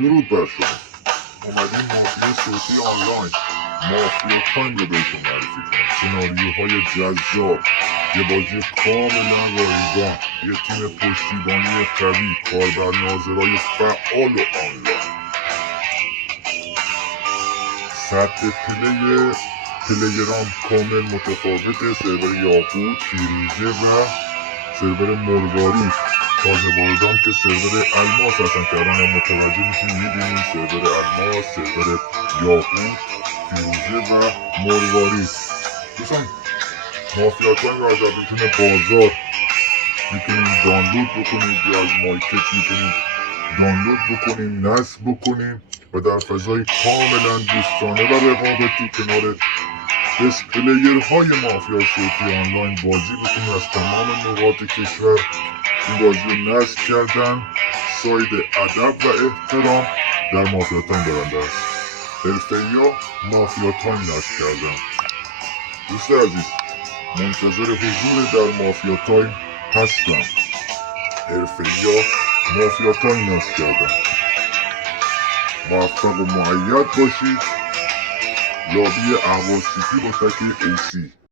درود بر شما. اومدیم مافیاصوتی آنلاین مافیاتایم رو بهتون معرفی کنم. سناریوهای جذاب، یه بازی کاملا رایگان، یه تیم پشتیبانی قوی، کاربرناظرای فعال و آنلاین. سطح پلیرام کامل متفاوته. سرور یاقوت، فیروزه و سرور مروارید. تازه واردان که سرور الماس هستن که الان هم متوجه میشین میبینین. سرور الماس، سرور یاقوت، فیروزه و مروارید. دوستان مافیاتایم رو از اپلیکیشن بازار میتونید دانلود بکنید یا از مایکت میتونید دانلود بکنید، نصب بکنید و در فضای کاملا دوستانه و رقابتی کنار بست پلیرهای مافیاصوتی آنلاین بازی بکنید. از تمام نقاط کشور این بازی رو نصب کردن. ساید ادب و احترام در مافیاتایم برنده است. حرفه‌ای‌ها مافیاتایم نصب کردن. دوست عزیز منتظر حضور در مافیاتایم هستم. حرفه‌ای‌ها مافیاتایم نصب کردن. موفق و مؤید باشید. لابی اهواسیتی با تک ایسی